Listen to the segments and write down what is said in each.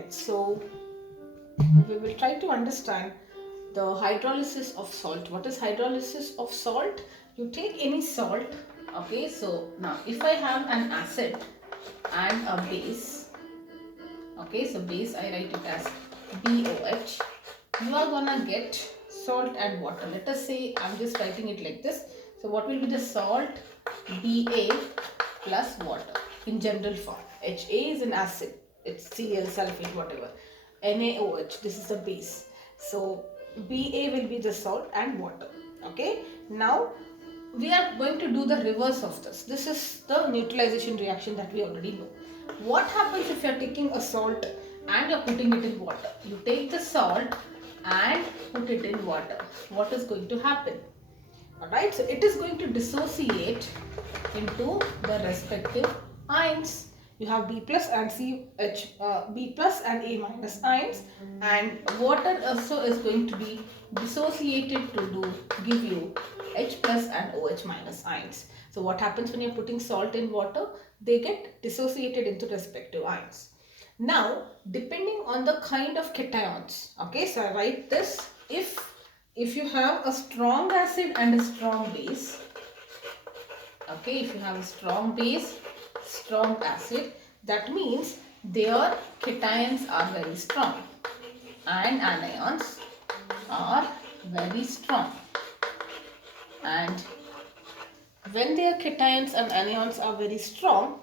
Alright, so we will try to understand the hydrolysis of salt. What is hydrolysis of salt? You take any salt, okay? So now if I have an acid and a base, okay, so base I write it as BOH, you are gonna get salt and water. Let us say I'm just writing it like this. So what will be the salt? Ba plus water in general form. Ha is an acid, it's Cl, sulfate, whatever. NaOH, this is the base. So Ba will be the salt and water. Okay, now we are going to do the reverse of this. This is the neutralization reaction that we already know. What happens if you are taking a salt and you are putting it in water? You take the salt and put it in water. What is going to happen? Alright, so it is going to dissociate into the respective ions. You have B plus and B plus and A minus ions, and water also is going to be dissociated to give you H plus and OH minus ions. So what happens when you are putting salt in water? They get dissociated into respective ions. Now, depending on the kind of cations, okay, so I write this. If you have a strong acid and a strong base, okay, if you have a strong base, strong acid, that means their cations are very strong and anions are very strong. And when their cations and anions are very strong,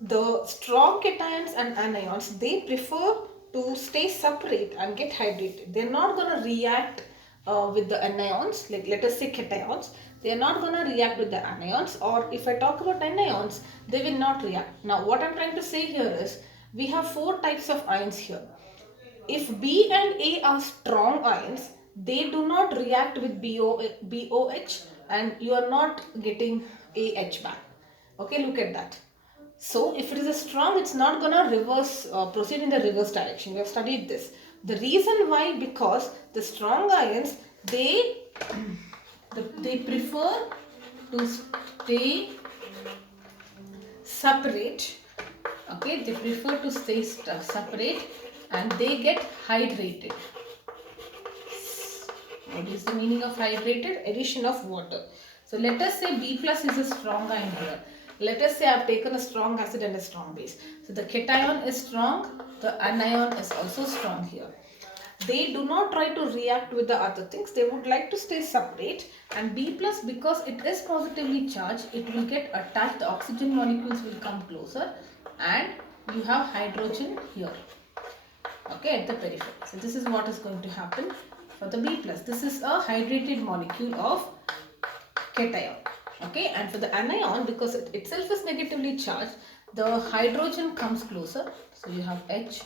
the strong cations and anions, they prefer to stay separate and get hydrated. They're not going to react with the anions, like let us say cations. They're not going to react with the anions, or if I talk about anions, they will not react. Now what I'm trying to say here is, we have four types of ions here. If B and A are strong ions, they do not react with BOH, and you are not getting AH back. Okay, look at that. So if it is a strong, it's not gonna proceed in the reverse direction. We have studied this. The reason why, because the strong ions, they prefer to stay separate. Okay, they prefer to stay separate, and they get hydrated. What is the meaning of hydrated? Addition of water. So let us say B plus is a strong ion here. Let us say I have taken a strong acid and a strong base. So the cation is strong, the anion is also strong here. They do not try to react with the other things. They would like to stay separate, and B plus, because it is positively charged, it will get attached. The oxygen molecules will come closer, and you have hydrogen here. Okay, at the periphery. So this is what is going to happen for the B plus. This is a hydrated molecule of cation. Okay, and for the anion, because it itself is negatively charged, the hydrogen comes closer. So you have H,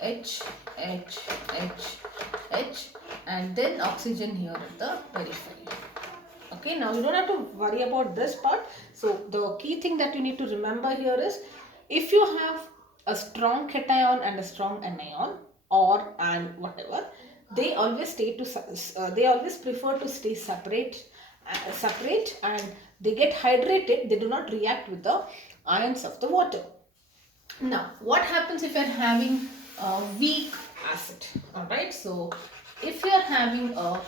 H, H, H, H, and then oxygen here at the periphery. Okay, now you don't have to worry about this part. So the key thing that you need to remember here is, if you have a strong cation and a strong anion, and whatever, they always they always prefer to stay separate, and they get hydrated. They do not react with the ions of the water. Now, what happens if you are having a weak acid? Alright, so if you are having a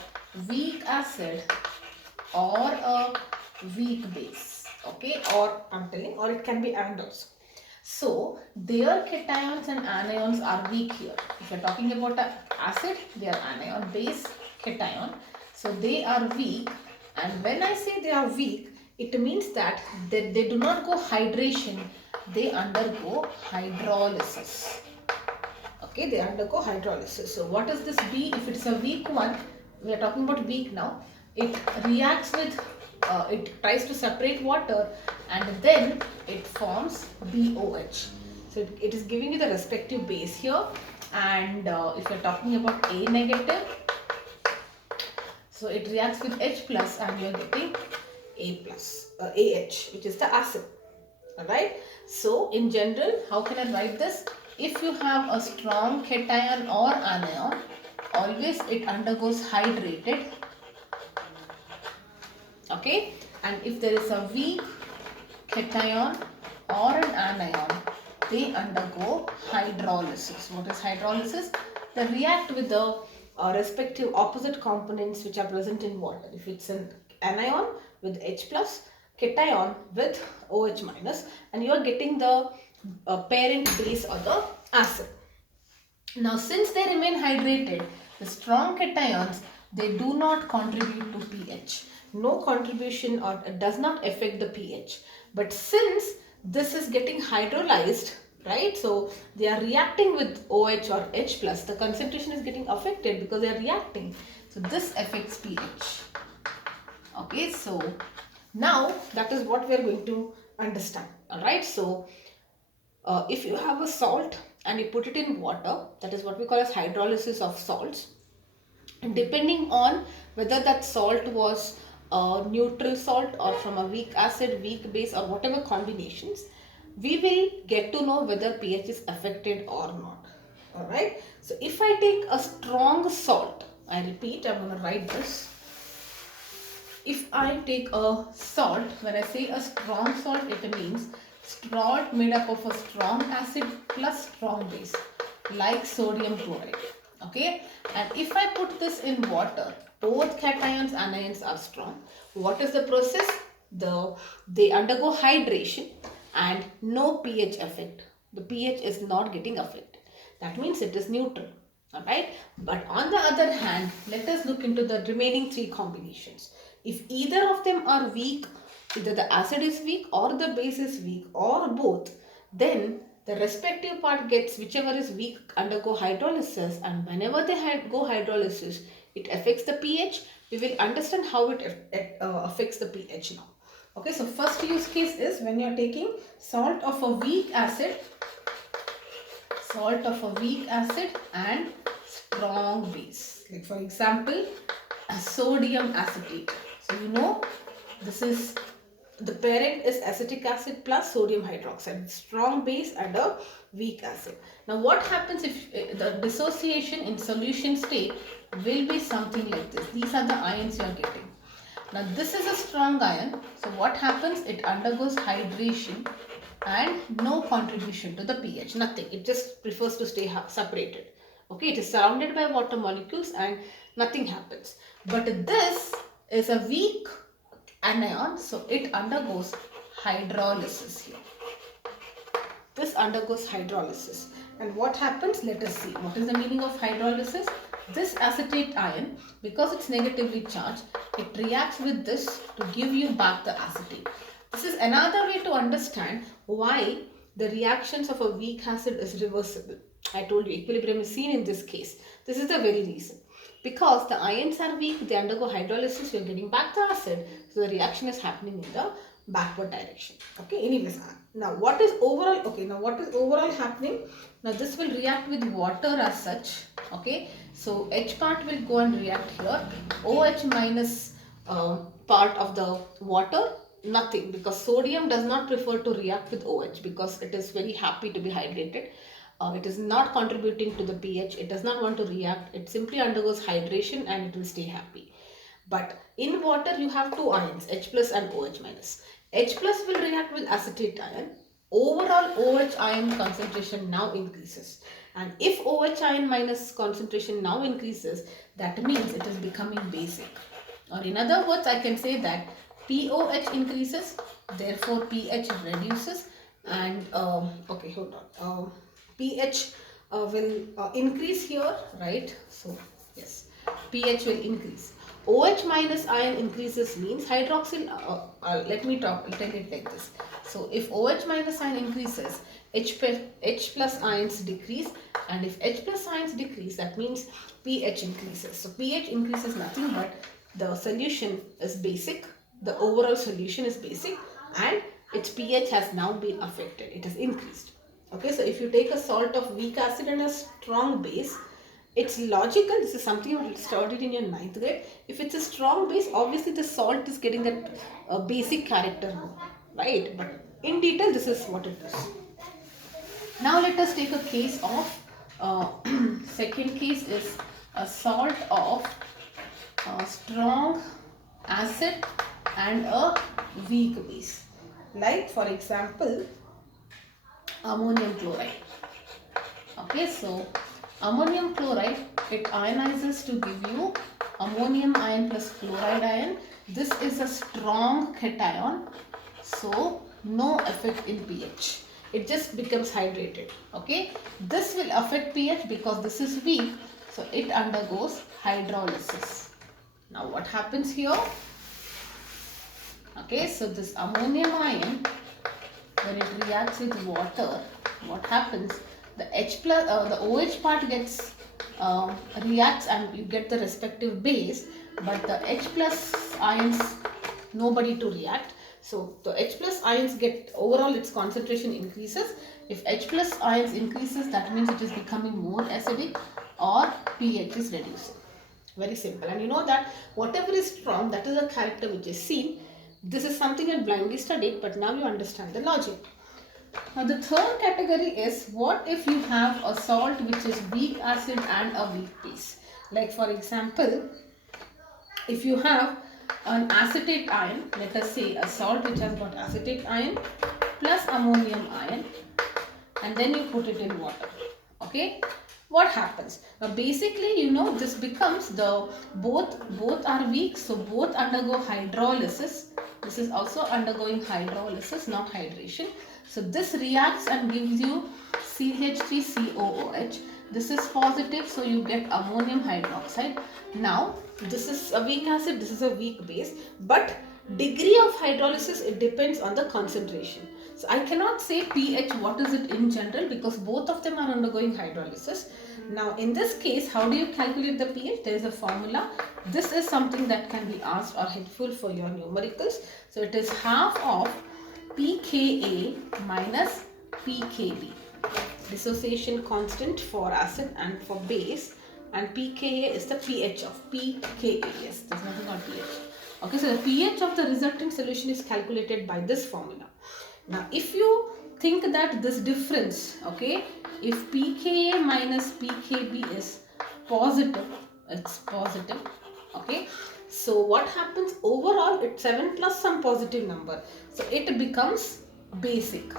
weak acid or a weak base, okay, or I'm telling, or it can be and also. So their cations and anions are weak here. If you're talking about an acid, they are anion, base, cation. So they are weak, and when I say they are weak, it means that they do not go hydration, they undergo hydrolysis. Okay, they undergo hydrolysis. So what is this B? If it's a weak one, we are talking about weak now, it reacts with, it tries to separate water, and then it forms BOH. So it is giving you the respective base here, and if you are talking about A negative, so it reacts with H plus, and you are getting A plus, AH, which is the acid. Alright, so in general, how can I write this? If you have a strong cation or anion, always it undergoes hydrated. Okay, and if there is a weak cation or an anion, they undergo hydrolysis. What is hydrolysis? They react with the respective opposite components which are present in water. If it's an anion with H plus, cation with OH minus, and you are getting the parent base or the acid. Now since they remain hydrated, the strong cations, they do not contribute to pH. No contribution, or it does not affect the pH. But since this is getting hydrolyzed, right, so they are reacting with OH or H plus, the concentration is getting affected because they are reacting. So this affects pH. Okay, so now that is what we are going to understand. Alright, so if you have a salt and you put it in water, that is what we call as hydrolysis of salts. And depending on whether that salt was a neutral salt or from a weak acid, weak base, or whatever combinations, we will get to know whether pH is affected or not. Alright, so if I take a strong salt, I repeat, I'm going to write this. If I take a salt, when I say a strong salt, it means salt made up of a strong acid plus strong base, like sodium chloride. Okay, and if I put this in water, both cations, anions are strong. What is the process? They undergo hydration and no pH effect. The pH is not getting affected. That means it is neutral. Alright, but on the other hand, let us look into the remaining three combinations. If either of them are weak, either the acid is weak or the base is weak or both, then the respective part gets, whichever is weak, undergo hydrolysis, and whenever they go hydrolysis, it affects the pH. We will understand how it affects the pH now. Okay, so first use case is when you are taking salt of a weak acid and strong base. Like for example, sodium acetate. So you know this is, the parent is acetic acid plus sodium hydroxide, strong base and a weak acid. Now what happens if the dissociation in solution state will be something like this. These are the ions you are getting. Now this is a strong ion. So what happens? It undergoes hydration and no contribution to the pH. Nothing. It just prefers to stay separated. Okay, it is surrounded by water molecules and nothing happens. But this is a weak anion, so it undergoes hydrolysis here. This undergoes hydrolysis. And what happens? Let us see. What is the meaning of hydrolysis? This acetate ion, because it's negatively charged, it reacts with this to give you back the acetate. This is another way to understand why the reactions of a weak acid is reversible. I told you equilibrium is seen in this case. This is the very reason. Because the ions are weak, they undergo hydrolysis, you are getting back the acid. So the reaction is happening in the backward direction. Okay, anyways, now what is overall happening? Now this will react with water as such. Okay, so H part will go and react here. OH minus part of the water, nothing, because sodium does not prefer to react with OH because it is very happy to be hydrated. It is not contributing to the pH. It does not want to react. It simply undergoes hydration and it will stay happy. But in water you have two ions, H plus and OH minus. H plus will react with acetate ion. Overall OH ion concentration now increases. And if OH ion minus concentration now increases, that means it is becoming basic. Or in other words, I can say that POH increases, therefore pH reduces, and okay, hold on. pH will increase here, right? So yes, pH will increase. OH minus ion increases means hydroxyl, let me tell it like this. So if OH minus ion increases, H plus ions decrease, and if H plus ions decrease, that means pH increases. So pH increases nothing but the solution is basic, the overall solution is basic, and its pH has now been affected, it has increased. Okay, so if you take a salt of weak acid and a strong base, it's logical, this is something you studied in your 9th grade. If it's a strong base, obviously the salt is getting that basic character now, right? But in detail, this is what it is. Now let us take a case of, second case is a salt of strong acid and a weak base. Like for example, ammonium chloride. Okay, so ammonium chloride, it ionizes to give you ammonium ion plus chloride ion. This is a strong cation, so no effect in pH. It just becomes hydrated. Okay, this will affect pH because this is weak, so it undergoes hydrolysis. Now what happens here? Okay, so this ammonium ion, when it reacts with water, what happens? The H plus, the OH part gets reacts and you get the respective base, but the H plus ions, nobody to react. So the H plus ions get, overall its concentration increases. If H plus ions increases, that means it is becoming more acidic or pH is reducing. Very simple. And you know that whatever is strong, that is a character which is seen. This is something you blindly studied, but now you understand the logic. Now the third category is, what if you have a salt which is weak acid and a weak base. Like for example, if you have an acetate ion, let us say a salt which has got acetate ion plus ammonium ion, and then you put it in water. Okay, what happens? Now basically, you know, this becomes the both are weak, so both undergo hydrolysis. This is also undergoing hydrolysis, not hydration. So this reacts and gives you CH3COOH. This is positive, so you get ammonium hydroxide. Now this is a weak acid, this is a weak base, but degree of hydrolysis, it depends on the concentration. So I cannot say pH what is it in general, because both of them are undergoing hydrolysis. Now in this case, how do you calculate the pH? There is a formula. This is something that can be asked or helpful for your numericals. So it is half of pKa minus pKb. Dissociation constant for acid and for base, and pKa is the pH of pKa. Yes, there's nothing on pH. Okay, so the pH of the resultant solution is calculated by this formula. Now if you think that this difference, okay, if pKa minus pKb is positive, it's positive. Okay, so what happens? Overall it's 7 plus some positive number, so it becomes basic,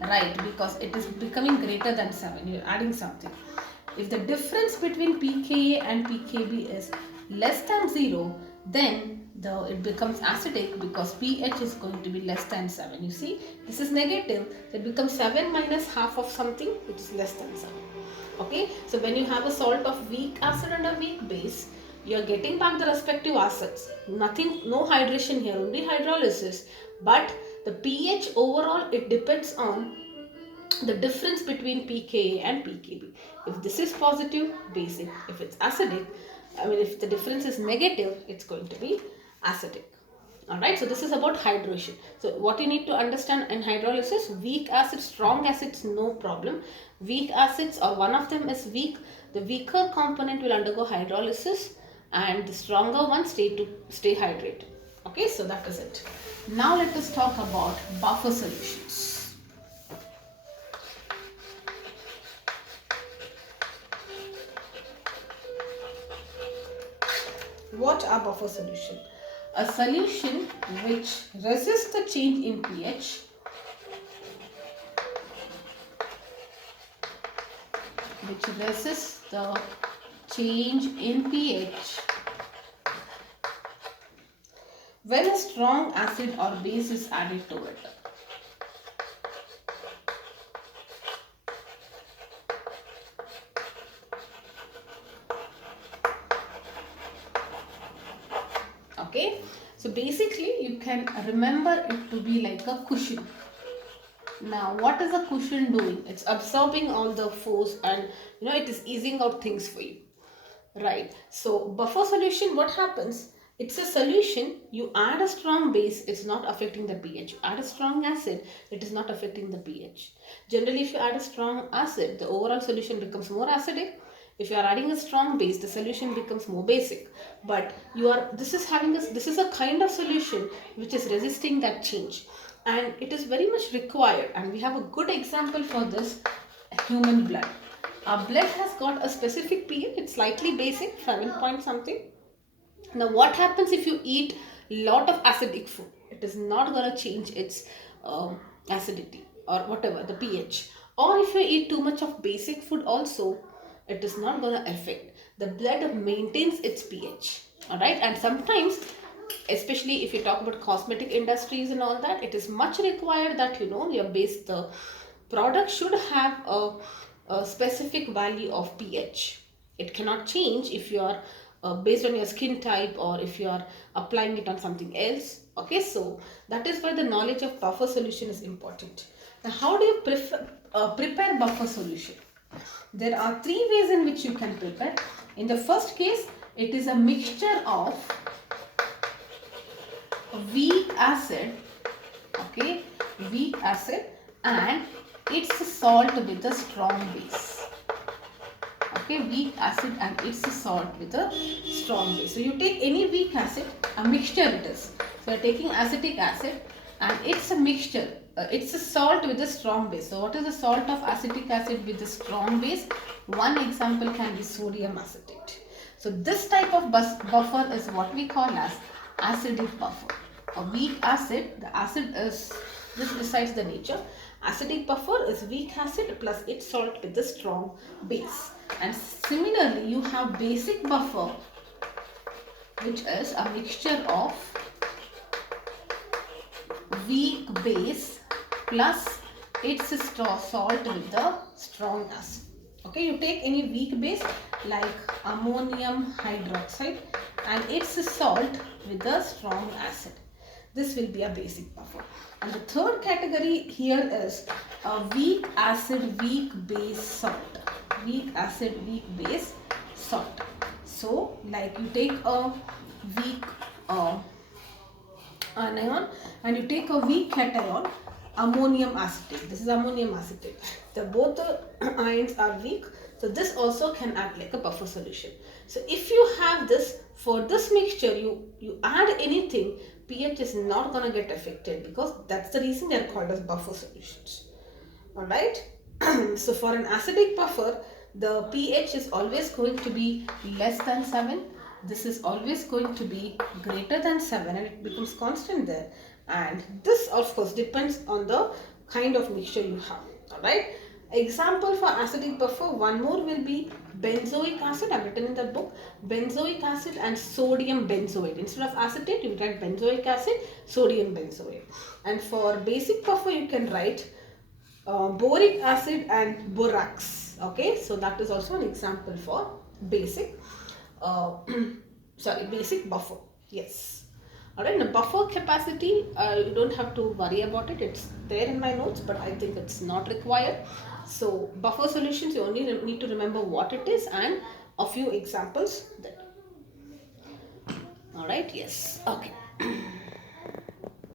right? Because it is becoming greater than 7, you're adding something. If the difference between pKa and pKb is less than 0, then it becomes acidic, because pH is going to be less than 7. You see, this is negative, so it becomes 7 minus half of something which is less than 7. Okay, so when you have a salt of weak acid and a weak base, you are getting back the respective acids. Nothing, no hydration here, only hydrolysis. But the pH overall, it depends on the difference between pKa and pKb. If this is positive, basic. If it's acidic, if the difference is negative, it's going to be acidic. Alright, so this is about hydration. So what you need to understand in hydrolysis, weak acids, strong acids, no problem. Weak acids, or one of them is weak, the weaker component will undergo hydrolysis and the stronger one stay hydrated. Okay, so that is it. Now let us talk about buffer solutions. What are buffer solutions? A solution which resists the change in pH, when a strong acid or base is added to it. Okay, so basically you can remember it to be like a cushion. Now what is a cushion doing? It's absorbing all the force, and it is easing out things for you, right? So buffer solution, what happens? It's a solution, you add a strong base, it's not affecting the pH. You add a strong acid, it is not affecting the pH. Generally, if you add a strong acid, the overall solution becomes more acidic. If you are adding a strong base, the solution becomes more basic. But this is a kind of solution which is resisting that change, and it is very much required. And we have a good example for this: human blood. Our blood has got a specific pH, it's slightly basic, 7 point something. Now what happens if you eat lot of acidic food? It is not going to change its acidity. or whatever the pH. Or if you eat too much of basic food also, it is not going to affect. The blood maintains its pH. All right, and sometimes, especially if you talk about cosmetic industries and all that, it is much required that your base, the product should have a specific value of pH. It cannot change if you are based on your skin type, or if you are applying it on something else. Okay, so that is why the knowledge of buffer solution is important. Now, how do you prepare buffer solution? There are three ways in which you can prepare. In the first case, it is a mixture of weak acid, okay, weak acid, and it's a salt with a strong base. Okay, weak acid and it's a salt with a strong base. So you take any weak acid, a mixture it is. So you are taking acetic acid and it's a mixture. It's a salt with a strong base. So what is the salt of acetic acid with a strong base? One example can be sodium acetate. So this type of buffer is what we call as acidic buffer. A weak acid, the acid is, this decides the nature. Acidic buffer is weak acid plus its salt with a strong base. And similarly, you have basic buffer, which is a mixture of weak base plus its salt with the strong acid. Okay, you take any weak base like ammonium hydroxide and its salt with the strong acid. This will be a basic buffer. And the third category here is a weak acid, weak base salt. Weak acid, weak base salt. So, like you take a weak anion and you take a weak cation, ammonium acetate. This is ammonium acetate. Both the ions are weak. So this also can act like a buffer solution. So if you have this, for this mixture, you add anything, pH is not going to get affected, because that's the reason they are called as buffer solutions. Alright. So for an acidic buffer, the pH is always going to be less than 7. This is always going to be greater than 7 and it becomes constant there. And this of course depends on the kind of mixture you have. Alright. Example for acidic buffer, one more will be benzoic acid. I've written in the book benzoic acid and sodium benzoate. Instead of acetate, you write benzoic acid, sodium benzoate. And for basic buffer, you can write boric acid and borax. Okay, so that is also an example for basic basic buffer. Yes. Alright, now buffer capacity, you don't have to worry about it. It's there in my notes, but I think it's not required. So buffer solutions, you only need to remember what it is and a few examples there. Alright, yes. Okay.